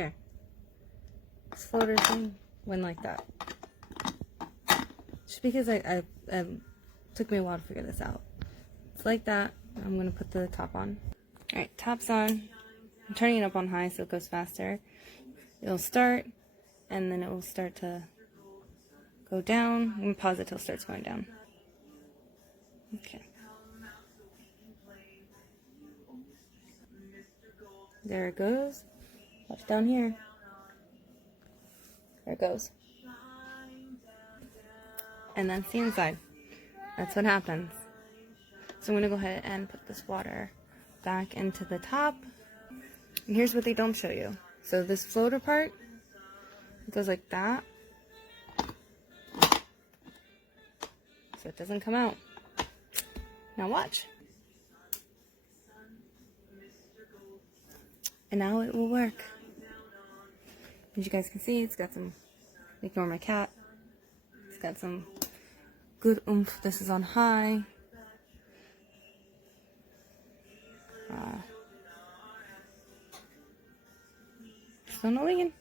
Here. This floater thing went like that. Just because it took me a while to figure this out. It's like that. I'm going to put the top on. Alright, top's on. I'm turning it up on high so it goes faster. It'll start, and then it will start to go down. I'm going to pause it till it starts going down. Okay. There it goes. Watch down here. There it goes. And that's the inside. That's what happens. So I'm going to go ahead and put this water back into the top. And here's what they don't show you. So this floater part, it goes like that. So it doesn't come out. Now watch. And now it will work. As you guys can see, it's got some, ignore my cat, it's got some good oomph. This is on high. Still no leaking.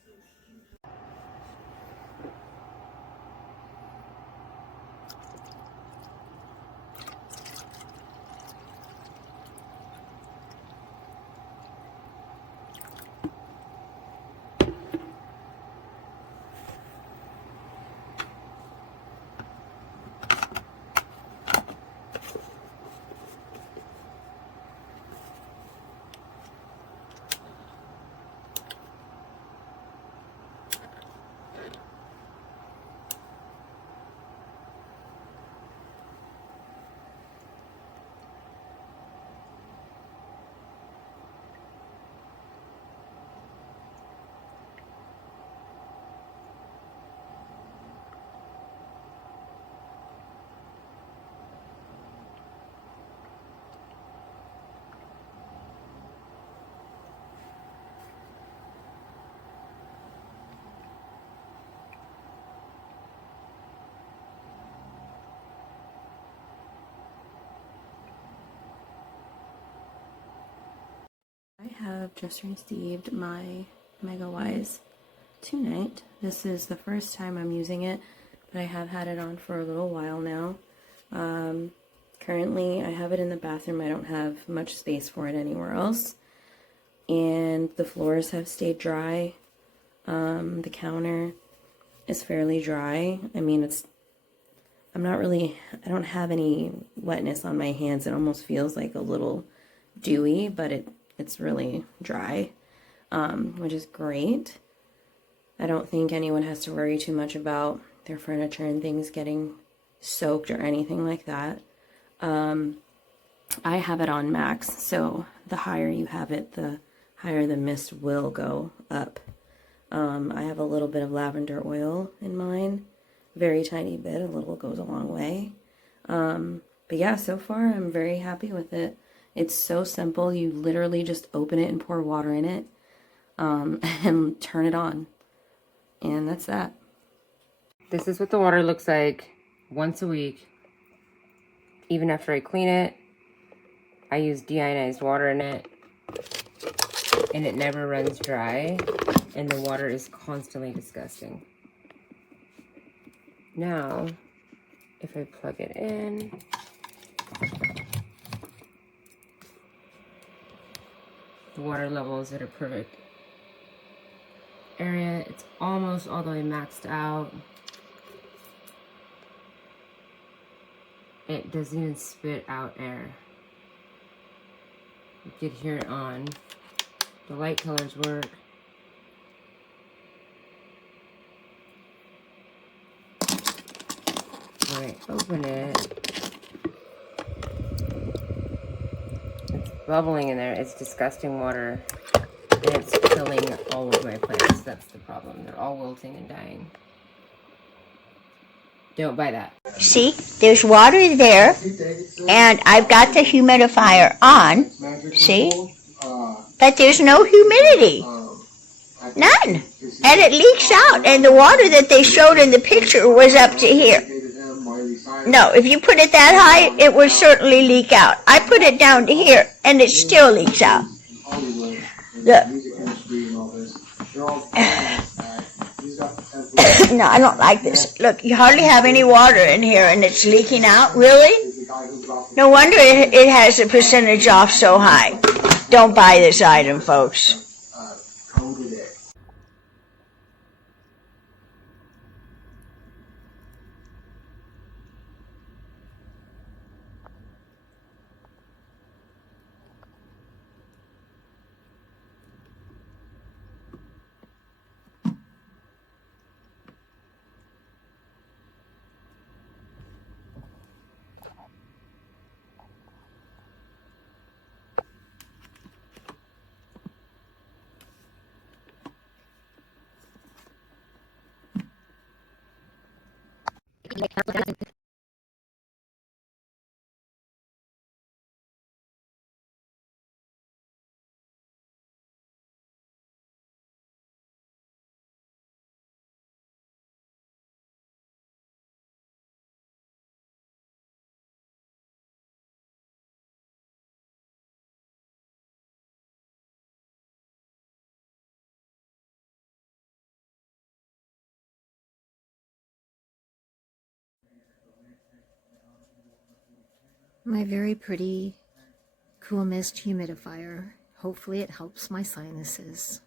I have just received my MegaWise tonight. This is the first time I'm using it, but I have had it on for a little while now. Currently, I have it in the bathroom. I don't have much space for it anywhere else. And the floors have stayed dry. The counter is fairly dry. I mean, I don't have any wetness on my hands. It almost feels like a little dewy, but it's really dry, which is great. I don't think anyone has to worry too much about their furniture and things getting soaked or anything like that. I have it on max, so the higher you have it, the higher the mist will go up. I have a little bit of lavender oil in mine, very tiny bit, a little goes a long way. But yeah, so far I'm very happy with it. It's so simple. You literally just open it and pour water in it, and turn it on. And that's that. This is what the water looks like once a week. Even after I clean it, I use deionized water in it, and it never runs dry, and the water is constantly disgusting. Now, if I plug it in, the water level is at a perfect area. It's almost all the way maxed out. It doesn't even spit out air. You can hear it on. The light colors work. When I open it, it's bubbling in there. It's disgusting water. And it's killing all of my plants. That's the problem. They're all wilting and dying. Don't buy that. See, there's water there, and I've got the humidifier on, see? But there's no humidity. None. And it leaks out, and the water that they showed in the picture was up to here. No, if you put it that high, it will certainly leak out. I put it down to here, and it still leaks out. Look. No, I don't like this. Look, you hardly have any water in here and it's leaking out. Really? No wonder it has a percentage off so high. Don't buy this item, folks. My very pretty cool mist humidifier. Hopefully it helps my sinuses.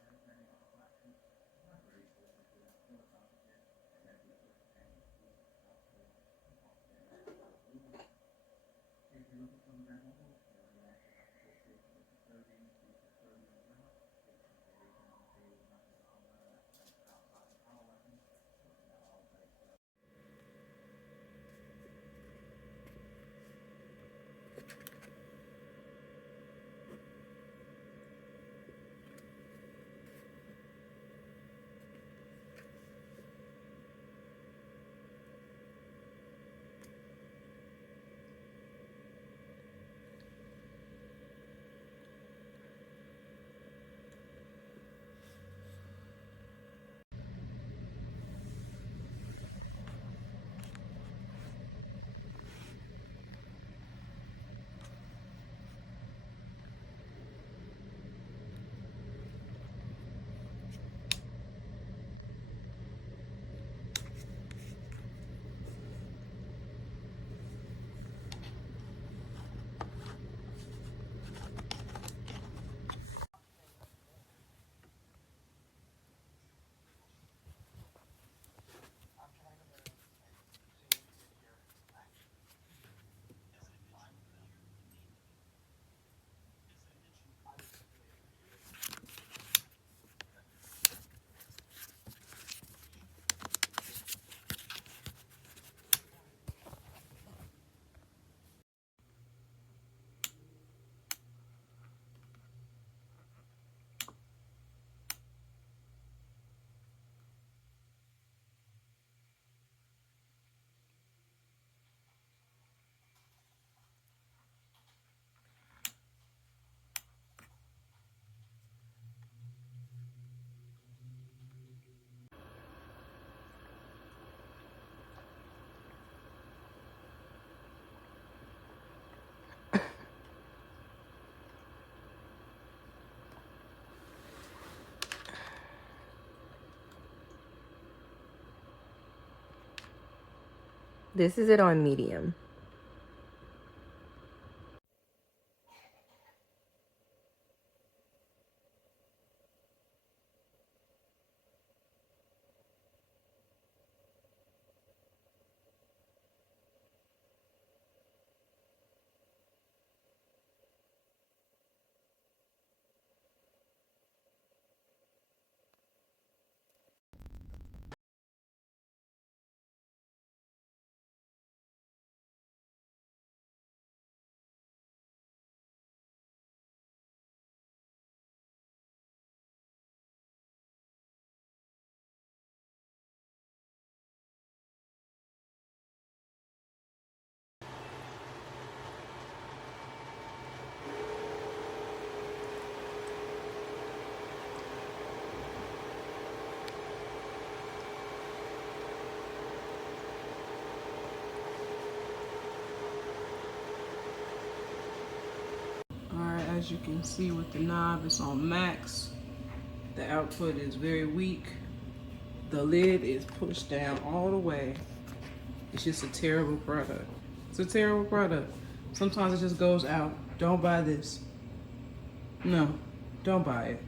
This is it on medium. Alright, as you can see with the knob, it's on max. The output is very weak. The lid is pushed down all the way. It's just a terrible product. It's a terrible product. Sometimes it just goes out. Don't buy this. No, don't buy it.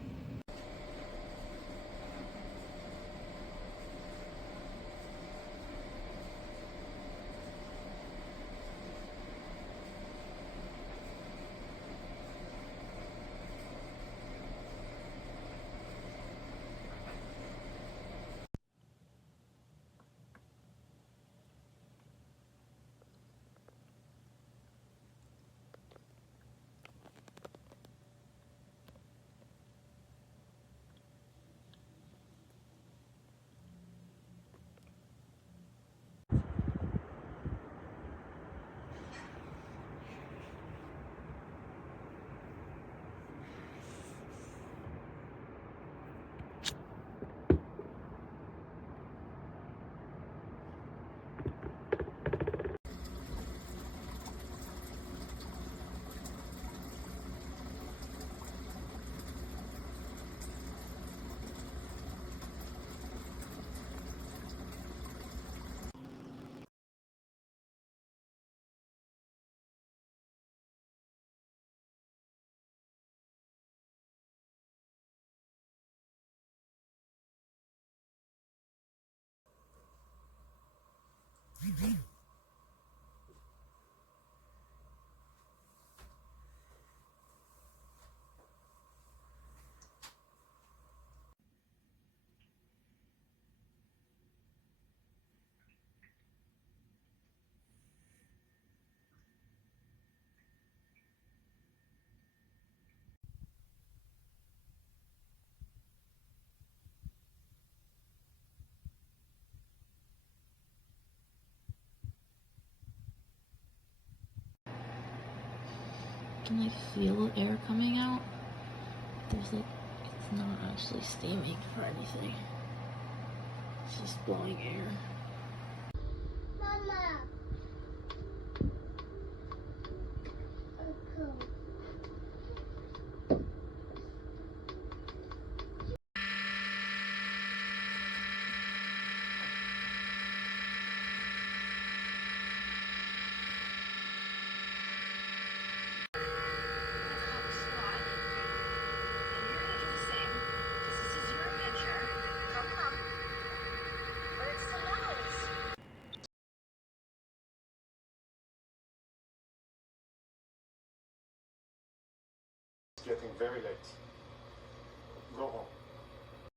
Can I feel air coming out? There's like, it's not actually steaming or anything. It's just blowing air. Mama. Okay. It's getting very late. Go home.